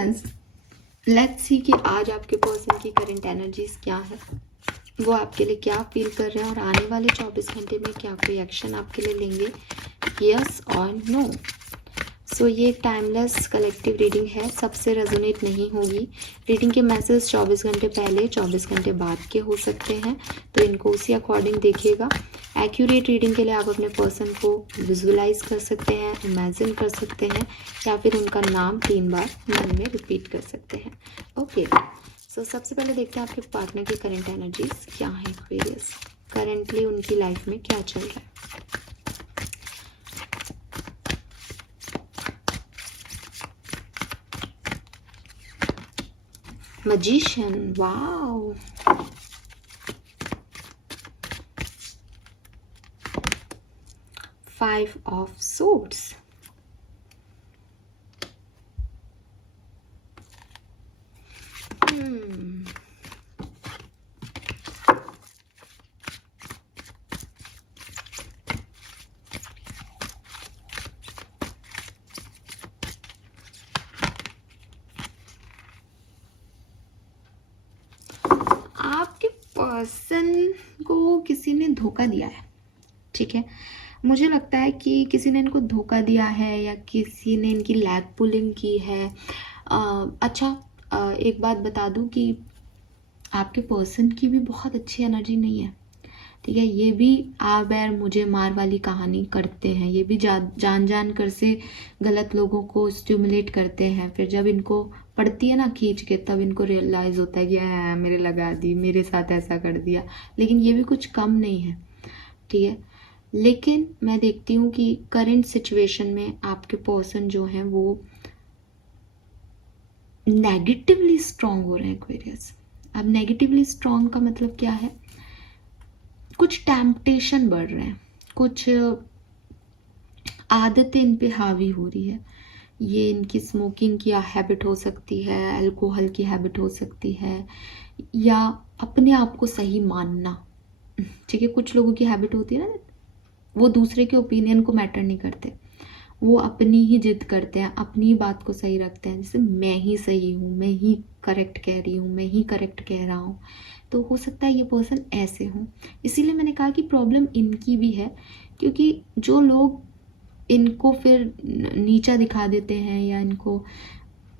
Aquarians, let's see कि आज आपके पर्सन की करंट एनर्जीज क्या है, वो आपके लिए क्या फील कर रहे हैं और आने वाले 24 घंटे में क्या कोई एक्शन आपके लिए लेंगे, यस और नो। सो ये एक टाइमलेस कलेक्टिव रीडिंग है, सबसे रेजोनेट नहीं होगी। रीडिंग के मैसेज 24 घंटे पहले 24 घंटे बाद के हो सकते हैं, तो इनको उसी अकॉर्डिंग देखिएगा। एक्यूरेट रीडिंग के लिए आप अपने पर्सन को विजुअलाइज कर सकते हैं, इमेजिन कर सकते हैं, या फिर उनका नाम 3 बार मन में रिपीट कर सकते हैं। ओके, सो सबसे पहले देखते हैं आपके पार्टनर की करंट एनर्जीज क्या है। एक्वेरियस, करंटली उनकी लाइफ में क्या चल रहा है। Magician, wow. 5 of Swords. आपके पर्सन को किसी ने धोखा दिया है, ठीक है। मुझे लगता है कि किसी ने इनको धोखा दिया है या किसी ने इनकी लैग पुलिंग की है। एक बात बता दूं कि आपके पर्सन की भी बहुत अच्छी एनर्जी नहीं है, ठीक है। ये भी आ बैर मुझे मार वाली कहानी करते हैं, ये भी जान जान कर से गलत लोगों को स्टिमुलेट करते हैं। फिर जब इनको पड़ती है ना खींच के, तब इनको रियलाइज होता है कि मेरे लगा दी, मेरे साथ ऐसा कर दिया। लेकिन ये भी कुछ कम नहीं है, ठीक है। लेकिन मैं देखती हूँ कि करंट सिचुएशन में आपके पर्सन जो हैं वो नेगेटिवली स्ट्रांग हो रहे हैं एक्वेरियस। अब नेगेटिवली स्ट्रांग का मतलब क्या है, कुछ टेम्पटेशन बढ़ रहे हैं, कुछ आदतें इन पे हावी हो रही है। ये इनकी स्मोकिंग की हैबिट हो सकती है, अल्कोहल की हैबिट हो सकती है, या अपने आप को सही मानना, ठीक है। कुछ लोगों की हैबिट होती है ना, वो दूसरे के ओपिनियन को मैटर नहीं करते, वो अपनी ही जिद करते हैं, अपनी ही बात को सही रखते हैं। जैसे मैं ही सही हूँ, मैं ही करेक्ट कह रही हूँ, मैं ही करेक्ट कह रहा हूँ। तो हो सकता है ये पर्सन ऐसे हों। इसीलिए मैंने कहा कि प्रॉब्लम इनकी भी है, क्योंकि जो लोग इनको फिर नीचा दिखा देते हैं या इनको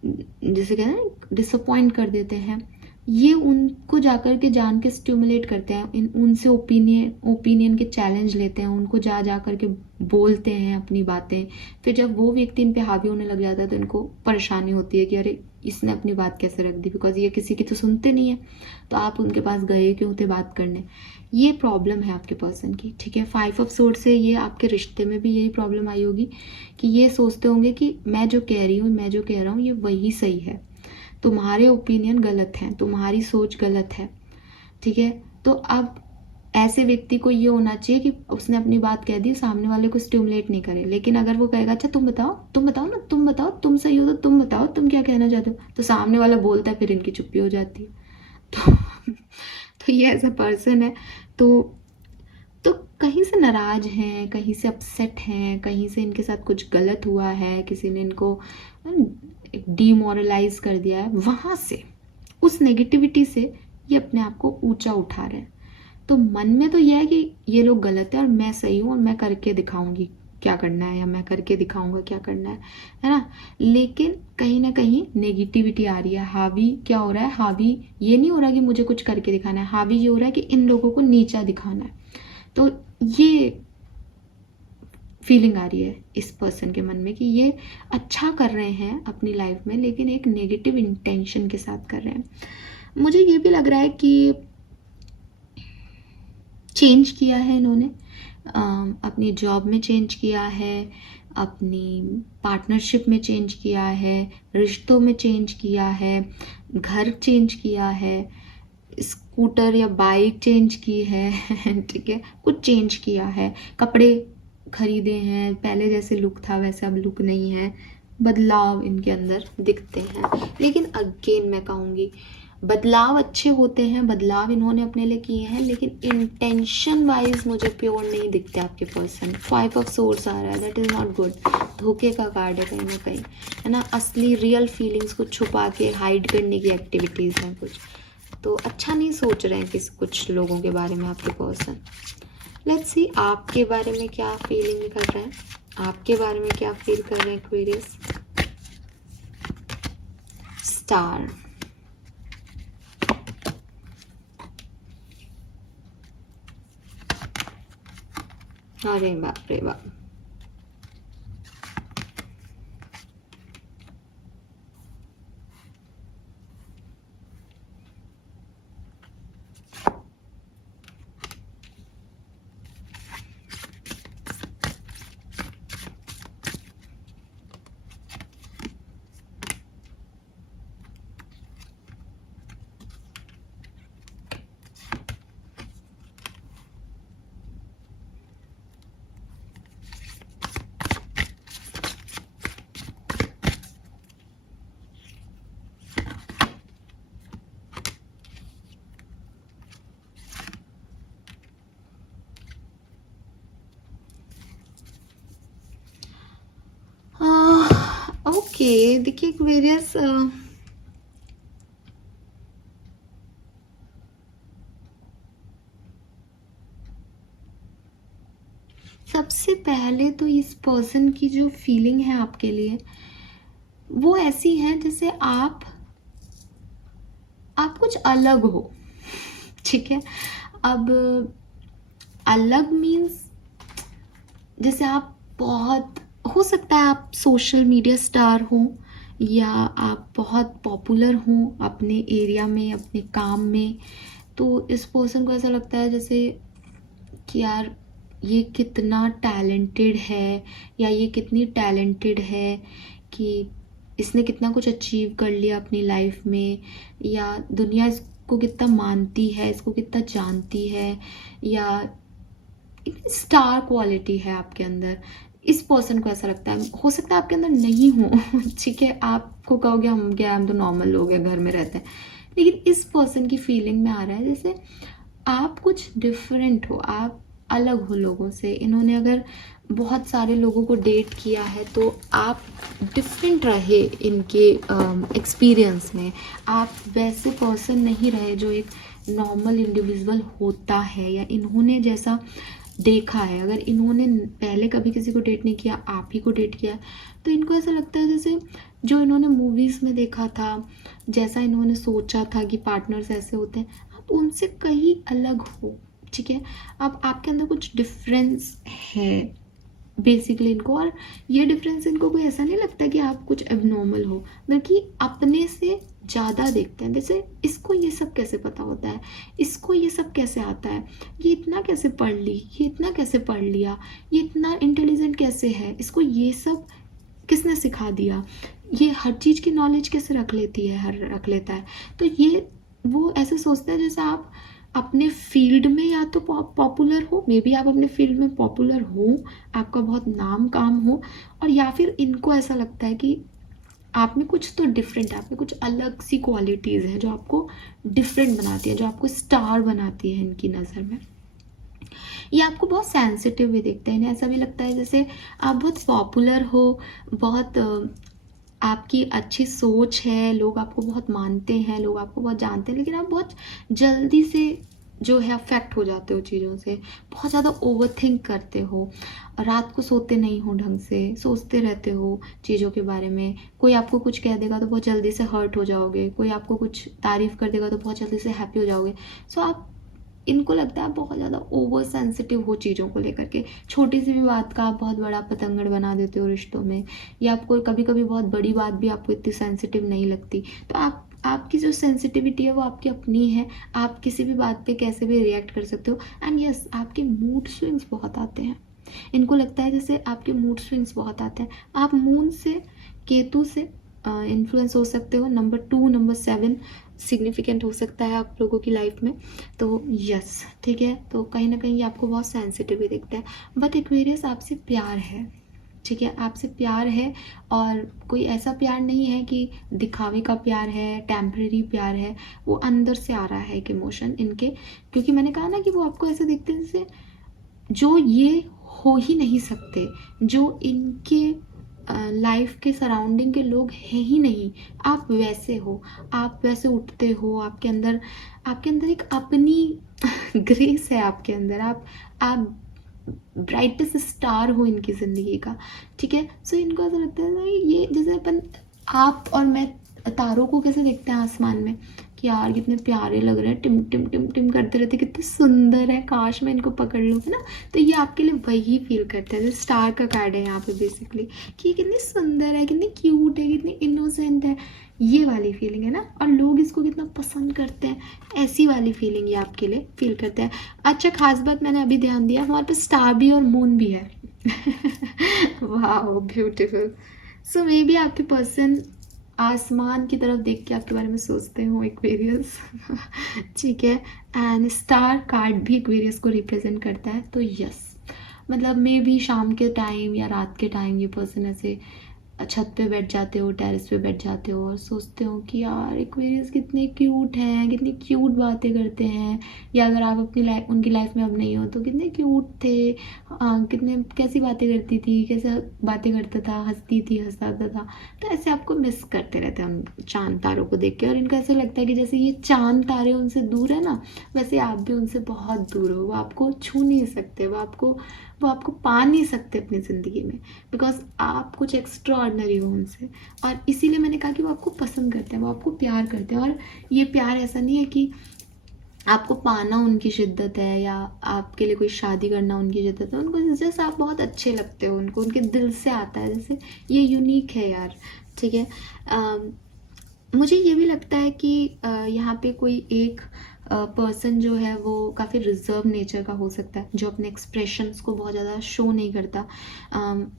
जैसे कहते हैं डिसअपॉइंट कर देते हैं, ये उनको जाकर के जान के स्टिमुलेट करते हैं, उनसे ओपिनियन के चैलेंज लेते हैं, उनको जा कर के बोलते हैं अपनी बातें। फिर जब वो व्यक्ति इन पे हावी होने लग जाता है तो इनको परेशानी होती है कि अरे इसने अपनी बात कैसे रख दी, बिकॉज ये किसी की तो सुनते नहीं है, तो आप उनके पास गए क्यों थे बात करने। ये प्रॉब्लम है आपके पर्सन की, ठीक है। 5 ऑफ सोर्ड से ये आपके रिश्ते में भी यही प्रॉब्लम आई होगी कि ये सोचते होंगे कि मैं जो कह रही हूँ, मैं जो कह रहा हूँ ये वही सही है, तुम्हारे ओपिनियन गलत हैं, तुम्हारी सोच गलत है, ठीक है। तो अब ऐसे व्यक्ति को ये होना चाहिए कि उसने अपनी बात कह दी, सामने वाले को स्टिमुलेट नहीं करे। लेकिन अगर वो कहेगा अच्छा तुम बताओ ना, तुम बताओ, तुम सही हो तो तुम बताओ, तुम क्या कहना चाहते हो, तो सामने वाला बोलता है, फिर इनकी चुप्पी हो जाती है। तो ये ऐसा पर्सन है, तो कहीं से नाराज हैं, कहीं से अपसेट हैं, कहीं से इनके साथ कुछ गलत हुआ है, किसी ने इनको डीमोरलाइज कर दिया है, वहाँ से उस नेगेटिविटी से ये अपने आप को ऊंचा उठा रहे हैं। तो मन में तो यह है कि ये लोग गलत है और मैं सही हूँ और मैं करके दिखाऊंगी क्या करना है, या मैं करके दिखाऊंगा क्या करना है ना। लेकिन कहीं ना कहीं नेगेटिविटी आ रही है, हावी क्या हो रहा है, हावी ये नहीं हो रहा कि मुझे कुछ करके दिखाना है, हावी ये हो रहा है कि इन लोगों को नीचा दिखाना है। तो ये फीलिंग आ रही है इस पर्सन के मन में कि ये अच्छा कर रहे हैं अपनी लाइफ में, लेकिन एक नेगेटिव इंटेंशन के साथ कर रहे हैं। मुझे ये भी लग रहा है कि चेंज किया है इन्होंने, अपनी जॉब में चेंज किया है, अपनी पार्टनरशिप में चेंज किया है, रिश्तों में चेंज किया है, घर चेंज किया है, स्कूटर या बाइक चेंज की है, ठीक है, कुछ चेंज किया है, कपड़े खरीदे हैं, पहले जैसे लुक था वैसे अब लुक नहीं है, बदलाव इनके अंदर दिखते हैं। लेकिन अगेन मैं कहूँगी बदलाव अच्छे होते हैं, बदलाव इन्होंने अपने लिए किए हैं, लेकिन इंटेंशन वाइज मुझे प्योर नहीं दिखते आपके पर्सन। 5 ऑफ सोर्स आ रहा है, दैट इज़ नॉट गुड। धोखे का कार्ड है कहीं ना कहीं, है ना। असली रियल फीलिंग्स को छुपा के हाइड करने की एक्टिविटीज़ हैं कुछ, तो अच्छा नहीं सोच रहे हैं कुछ लोगों के बारे में आपके पर्सन। लेट्स सी आपके बारे में क्या फीलिंग कर रहे हैं, आपके बारे में क्या फील कर रहे हैं एक्वेरियस। स्टार, अरे बाप रे बाप, ओके। देखिए एक्वेरियस, सबसे पहले तो इस पर्सन की जो फीलिंग है आपके लिए वो ऐसी है जैसे आप कुछ अलग हो, ठीक है। अब अलग मीन्स जैसे आप बहुत, हो सकता है आप सोशल मीडिया स्टार हो, या आप बहुत पॉपुलर हो अपने एरिया में, अपने काम में। तो इस पर्सन को ऐसा लगता है जैसे कि यार ये कितना टैलेंटेड है, या ये कितनी टैलेंटेड है कि इसने कितना कुछ अचीव कर लिया अपनी लाइफ में, या दुनिया इसको कितना मानती है, इसको कितना जानती है, या स्टार क्वालिटी है आपके अंदर। इस पर्सन को ऐसा लगता है, हो सकता है आपके अंदर नहीं हो ठीक है, आपको कहोगे हम क्या, हम तो नॉर्मल लोग हैं, घर में रहते हैं, लेकिन इस पर्सन की फीलिंग में आ रहा है जैसे आप कुछ डिफरेंट हो, आप अलग हो लोगों से। इन्होंने अगर बहुत सारे लोगों को डेट किया है तो आप डिफरेंट रहे इनके एक्सपीरियंस में। आप वैसे पर्सन नहीं रहे जो एक नॉर्मल इंडिविजुअल होता है, या इन्होंने जैसा देखा है। अगर इन्होंने पहले कभी किसी को डेट नहीं किया, आप ही को डेट किया, तो इनको ऐसा लगता है जैसे जो इन्होंने मूवीज़ में देखा था, जैसा इन्होंने सोचा था कि पार्टनर्स ऐसे होते हैं, आप उनसे कहीं अलग हो, ठीक है। अब आपके अंदर कुछ डिफरेंस है बेसिकली इनको, और ये डिफरेंस इनको कोई ऐसा नहीं लगता कि आप कुछ एबनॉर्मल हो, बल्कि अपने से ज़्यादा देखते हैं। जैसे इसको ये सब कैसे पता होता है, इसको ये सब कैसे आता है, ये इतना कैसे पढ़ ली, ये इतना कैसे पढ़ लिया, ये इतना इंटेलिजेंट कैसे है, इसको ये सब किसने सिखा दिया, ये हर चीज़ की नॉलेज कैसे रख लेता है। तो ये वो ऐसे सोचते हैं जैसे आप अपने फील्ड में या तो पॉपुलर हो, मे बी आप अपने फील्ड में पॉपुलर हो, आपका बहुत नाम काम हो, और या फिर इनको ऐसा लगता है कि आप में कुछ तो डिफरेंट है, आप में कुछ अलग सी क्वालिटीज़ हैं जो आपको डिफरेंट बनाती है, जो आपको स्टार बनाती है इनकी नज़र में। ये आपको बहुत सेंसिटिव भी देखते हैं, इन्हें ऐसा भी लगता है जैसे आप बहुत पॉपुलर हो, बहुत आपकी अच्छी सोच है, लोग आपको बहुत मानते हैं, लोग आपको बहुत जानते हैं, लेकिन आप बहुत जल्दी से जो है अफेक्ट हो जाते हो चीज़ों से, बहुत ज़्यादा ओवर थिंक करते हो, रात को सोते नहीं हो ढंग से, सोचते रहते हो चीज़ों के बारे में। कोई आपको कुछ कह देगा तो बहुत जल्दी से हर्ट हो जाओगे, कोई आपको कुछ तारीफ़ कर देगा तो बहुत जल्दी से हैप्पी हो जाओगे। सो आप, इनको लगता है बहुत ज़्यादा ओवर सेंसिटिव हो चीज़ों को लेकर के, छोटी सी भी बात का आप बहुत बड़ा पतंगड़ बना देते हो रिश्तों में, या आपको कभी कभी बहुत बड़ी बात भी आपको इतनी सेंसिटिव नहीं लगती। तो आपकी जो सेंसिटिविटी है वो आपकी अपनी है, आप किसी भी बात पे कैसे भी रिएक्ट कर सकते हो। एंड यस, आपके मूड स्विंग्स बहुत आते हैं, इनको लगता है जैसे आपके मूड स्विंग्स बहुत आते हैं। आप मून से, केतु से इन्फ्लुएंस हो सकते हो। नंबर 2, नंबर 7 सिग्निफिकेंट हो सकता है आप लोगों की लाइफ में। तो यस, ठीक है, तो कहीं ना कहीं ये आपको बहुत सेंसिटिव ही दिखता है, बट एक्वेरियस आपसे प्यार है, ठीक है, आपसे प्यार है और कोई ऐसा प्यार नहीं है कि दिखावे का प्यार है, टेम्परेरी प्यार है, वो अंदर से आ रहा है एक इमोशन इनके, क्योंकि मैंने कहा ना कि वो आपको ऐसे देखते हैं जैसे जो ये हो ही नहीं सकते, जो इनके लाइफ के सराउंडिंग के लोग हैं ही नहीं, आप वैसे हो, आप वैसे उठते हो, आपके अंदर एक अपनी ग्रेस है आपके अंदर, आप ब्राइटेस्ट स्टार हो इनकी ज़िंदगी का, ठीक है। सो इनको ऐसा लगता है ना, ये जैसे अपन, आप और मैं तारों को कैसे देखते हैं आसमान में कि यार कितने प्यारे लग रहे हैं, टिम टिम टिम टिम करते रहते, कितने सुंदर है, काश मैं इनको पकड़ लूँ, है ना। तो ये आपके लिए वही फील करते हैं, जैसे स्टार का कार्ड है यहाँ पे बेसिकली, कि ये कितनी सुंदर है, कितनी क्यूट है, कितनी इनोसेंट है, ये वाली फीलिंग है ना। और लोग इसको कितना पसंद करते हैं, ऐसी वाली फीलिंग ये आपके लिए फील करते हैं। अच्छा, खास बात मैंने अभी ध्यान दिया, हमारे पास स्टार भी और मून भी है। वाह, ब्यूटीफुल। सो मे बी आपके पर्सन आसमान की तरफ देख के आपके बारे में सोचते हो, एक्वेरियस। ठीक है, एंड स्टार कार्ड भी एक्वेरियस को रिप्रेजेंट करता है, तो यस, मतलब मे बी शाम के टाइम या रात के टाइम ये पर्सन ऐसे छत पे बैठ जाते हो, टेरेस पे बैठ जाते हो और सोचते हो कि यार एक्वेरियस कितने क्यूट हैं, कितनी क्यूट बातें करते हैं, या अगर आप अपनी लाइफ, उनकी लाइफ में अब नहीं हो तो कितने क्यूट थे, कितने कैसी बातें करती थी, कैसे बातें करता था, हंसती थी, हंसाता था। तो ऐसे आपको मिस करते रहते हैं उन चांद तारों को देख के, और इनको ऐसा लगता है कि जैसे ये चांद तारे उनसे दूर है ना, वैसे आप भी उनसे बहुत दूर हो, वो आपको छू नहीं सकते, वो आपको पा नहीं सकते अपनी ज़िंदगी में, बिकॉज आप कुछ एक्स्ट्रा ऑर्डिनरी हो उनसे। और इसीलिए मैंने कहा कि वो आपको पसंद करते हैं, वो आपको प्यार करते हैं। और ये प्यार ऐसा नहीं है कि आपको पाना उनकी शिद्दत है या आपके लिए कोई शादी करना उनकी शिद्दत है, उनको जैसे आप बहुत अच्छे लगते हो उनको, उनके दिल से आता है, जैसे ये यूनिक है यार, ठीक है। मुझे ये भी लगता है कि यहाँ पे कोई एक पर्सन जो है वो काफ़ी रिजर्व नेचर का हो सकता है, जो अपने एक्सप्रेशंस को बहुत ज़्यादा शो नहीं करता,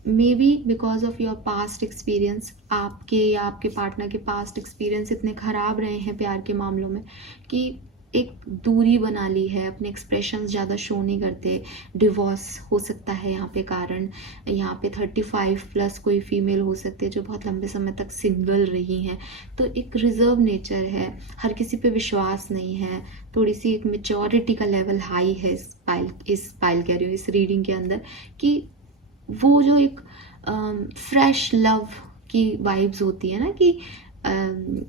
may be because of your past experience, आपके या आपके पार्टनर के पास्ट एक्सपीरियंस इतने ख़राब रहे हैं प्यार के मामलों में कि एक दूरी बना ली है, अपने एक्सप्रेशंस ज़्यादा शो नहीं करते। डिवोर्स हो सकता है यहाँ पे कारण, यहाँ पे 35+ कोई फीमेल हो सकती है जो बहुत लंबे समय तक सिंगल रही हैं, तो एक रिजर्व नेचर है, हर किसी पे विश्वास नहीं है, थोड़ी सी एक मेच्योरिटी का लेवल हाई है इस पाइल कह रही हूँ, इस रीडिंग के अंदर, कि वो जो एक फ्रेश लव की वाइब्स होती है ना, कि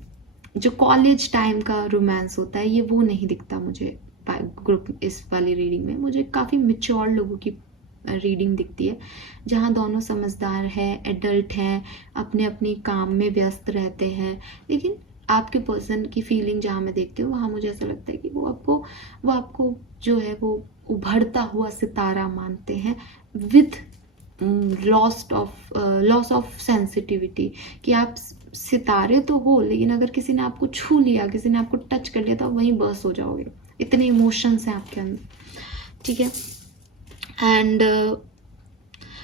जो कॉलेज टाइम का रोमांस होता है, ये वो नहीं दिखता मुझे ग्रुप इस वाली रीडिंग में। मुझे काफ़ी मेच्योर लोगों की रीडिंग दिखती है, जहाँ दोनों समझदार हैं, एडल्ट हैं, अपने अपने काम में व्यस्त रहते हैं, लेकिन आपके पर्सन की फीलिंग जहाँ मैं देखती हूँ, वहाँ मुझे ऐसा लगता है कि वो आपको जो है वो उभरता हुआ सितारा मानते हैं, विथ लॉस ऑफ सेंसिटिविटी, कि आप सितारे तो हो, लेकिन अगर किसी ने आपको छू लिया, किसी ने आपको टच कर लिया, तो आप वहीं बर्स्ट हो जाओगे, इतने इमोशंस हैं आपके अंदर, ठीक है। एंड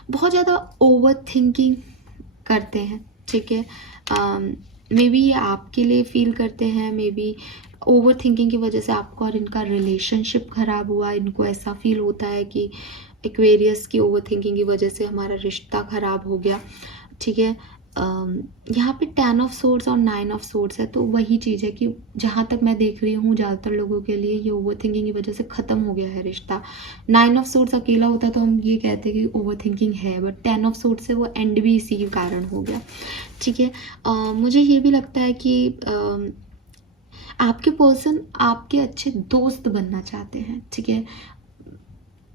बहुत ज़्यादा ओवर थिंकिंग करते हैं, ठीक है। मे बी ये आपके लिए फील करते हैं, मे बी ओवर थिंकिंग की वजह से आपका और इनका रिलेशनशिप ख़राब हुआ, इनको ऐसा फील होता है कि एक्वेरियस की ओवर थिंकिंग की वजह से हमारा रिश्ता ख़राब हो गया, ठीक है। यहाँ पे 10 ऑफ सोर्ड्स और 9 ऑफ सोर्ड्स है, तो वही चीज़ है कि जहाँ तक मैं देख रही हूँ ज़्यादातर लोगों के लिए ये ओवर थिंकिंग की वजह से ख़त्म हो गया है रिश्ता। 9 ऑफ सोर्ड्स अकेला होता तो हम ये कहते कि ओवर थिंकिंग है, बट 10 ऑफ सोर्ड्स से वो एंड भी इसी के कारण हो गया, ठीक है। मुझे ये भी लगता है कि आपके पर्सन आपके अच्छे दोस्त बनना चाहते हैं, ठीक है।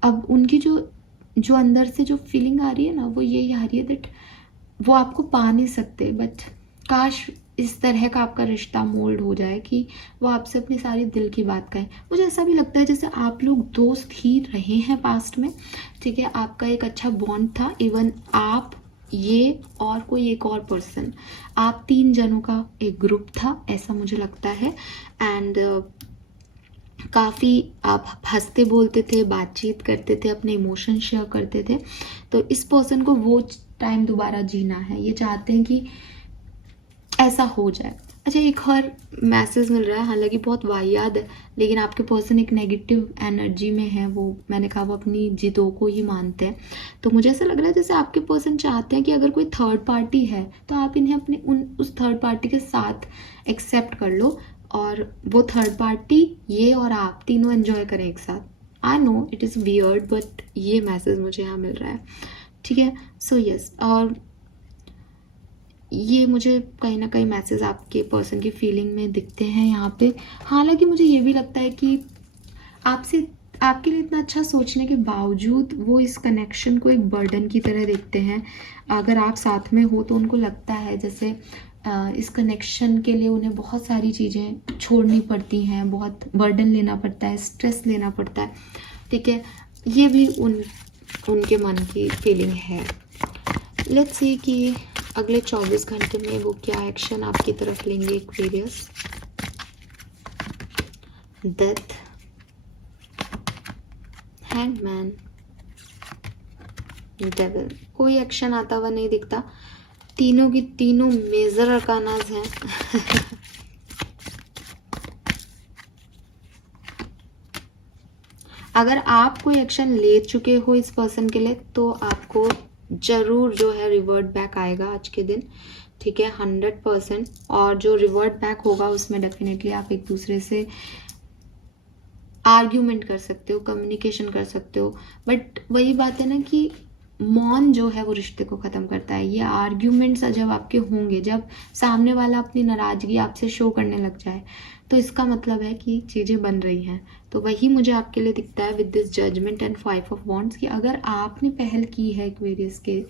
अब उनकी जो अंदर से जो फीलिंग आ रही है ना, वो यही आ रही है दैट वो आपको पा नहीं सकते, बट काश इस तरह का आपका रिश्ता मोल्ड हो जाए कि वो आपसे अपनी सारी दिल की बात कहें। मुझे ऐसा भी लगता है जैसे आप लोग दोस्त ही रहे हैं पास्ट में, ठीक है, आपका एक अच्छा बॉन्ड था, इवन आप, ये और कोई एक और पर्सन, आप 3 जनों का एक ग्रुप था, ऐसा मुझे लगता है। एंड काफ़ी आप हंसते बोलते थे, बातचीत करते थे, अपने इमोशन शेयर करते थे, तो इस पर्सन को वो टाइम दोबारा जीना है, ये चाहते हैं कि ऐसा हो जाए, अच्छा, एक और मैसेज मिल रहा है, हालांकि बहुत वाहियात है, लेकिन आपके पर्सन एक नेगेटिव एनर्जी में है। वो मैंने कहा वो अपनी जिदों को ही मानते हैं। तो मुझे ऐसा लग रहा है जैसे आपके पर्सन चाहते हैं कि अगर कोई थर्ड पार्टी है तो आप इन्हें अपने उस थर्ड पार्टी के साथ एक्सेप्ट कर लो, और वो थर्ड पार्टी ये और आप तीनों एंजॉय करें एक साथ। I know it is weird, but ये मैसेज मुझे यहाँ मिल रहा है। ठीक है, सो यस, और ये मुझे कहीं ना कहीं मैसेज आपके पर्सन की फीलिंग में दिखते हैं यहाँ पे। हालांकि मुझे ये भी लगता है कि आपसे आपके लिए इतना अच्छा सोचने के बावजूद वो इस कनेक्शन को एक बर्डन की तरह देखते हैं। अगर आप साथ में हो तो उनको लगता है जैसे इस कनेक्शन के लिए उन्हें बहुत सारी चीज़ें छोड़नी पड़ती हैं, बहुत बर्डन लेना पड़ता है, स्ट्रेस लेना पड़ता है। ठीक है, ये भी उनके मन की फीलिंग है। लेट्स सी कि अगले 24 घंटे में वो क्या एक्शन आपकी तरफ लेंगे। Aquarius, death, hangman, devil. कोई एक्शन आता हुआ नहीं दिखता। तीनों की तीनों मेजर अरकानाज हैं। अगर आप कोई एक्शन ले चुके हो इस पर्सन के लिए तो आपको जरूर जो है रिवर्ट बैक आएगा आज के दिन। ठीक है, 100%। और जो रिवर्ट बैक होगा उसमें डेफिनेटली आप एक दूसरे से आर्ग्यूमेंट कर सकते हो, कम्युनिकेशन कर सकते हो। बट वही बात है ना कि मौन जो है वो रिश्ते को ख़त्म करता है। ये आर्ग्यूमेंट्स जब आपके होंगे, जब सामने वाला अपनी नाराज़गी आपसे शो करने लग जाए, तो इसका मतलब है कि चीज़ें बन रही हैं। तो वही मुझे आपके लिए दिखता है with this judgement and 5 of wands कि अगर आपने पहल की है एक्वेरियस के,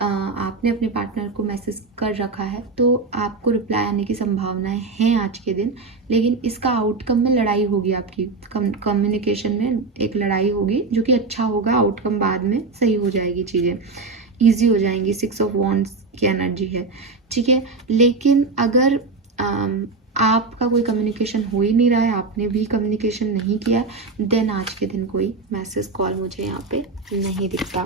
आपने अपने पार्टनर को मैसेज कर रखा है, तो आपको रिप्लाई आने की संभावनाएं हैं आज के दिन। लेकिन इसका आउटकम में लड़ाई होगी, आपकी कम्युनिकेशन में एक लड़ाई होगी, जो कि अच्छा होगा। आउटकम बाद में सही हो जाएगी, चीज़ें ईजी हो जाएंगी। 6 ऑफ वॉन्ड्स की एनर्जी है। ठीक है, लेकिन अगर आपका कोई कम्युनिकेशन हो ही नहीं रहा है, आपने भी कम्युनिकेशन नहीं किया है, देन आज के दिन कोई मैसेज कॉल मुझे यहाँ पे नहीं दिखता।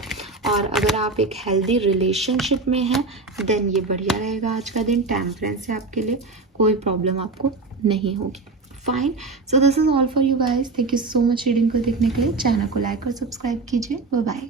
और अगर आप एक हेल्दी रिलेशनशिप में हैं देन ये बढ़िया रहेगा आज का दिन। टेम्परेंस है आपके लिए, कोई प्रॉब्लम आपको नहीं होगी। Fine, so this is all for you guys. Thank you so much reading को देखने के लिए। चैनल को लाइक और सब्सक्राइब कीजिए। Bye bye.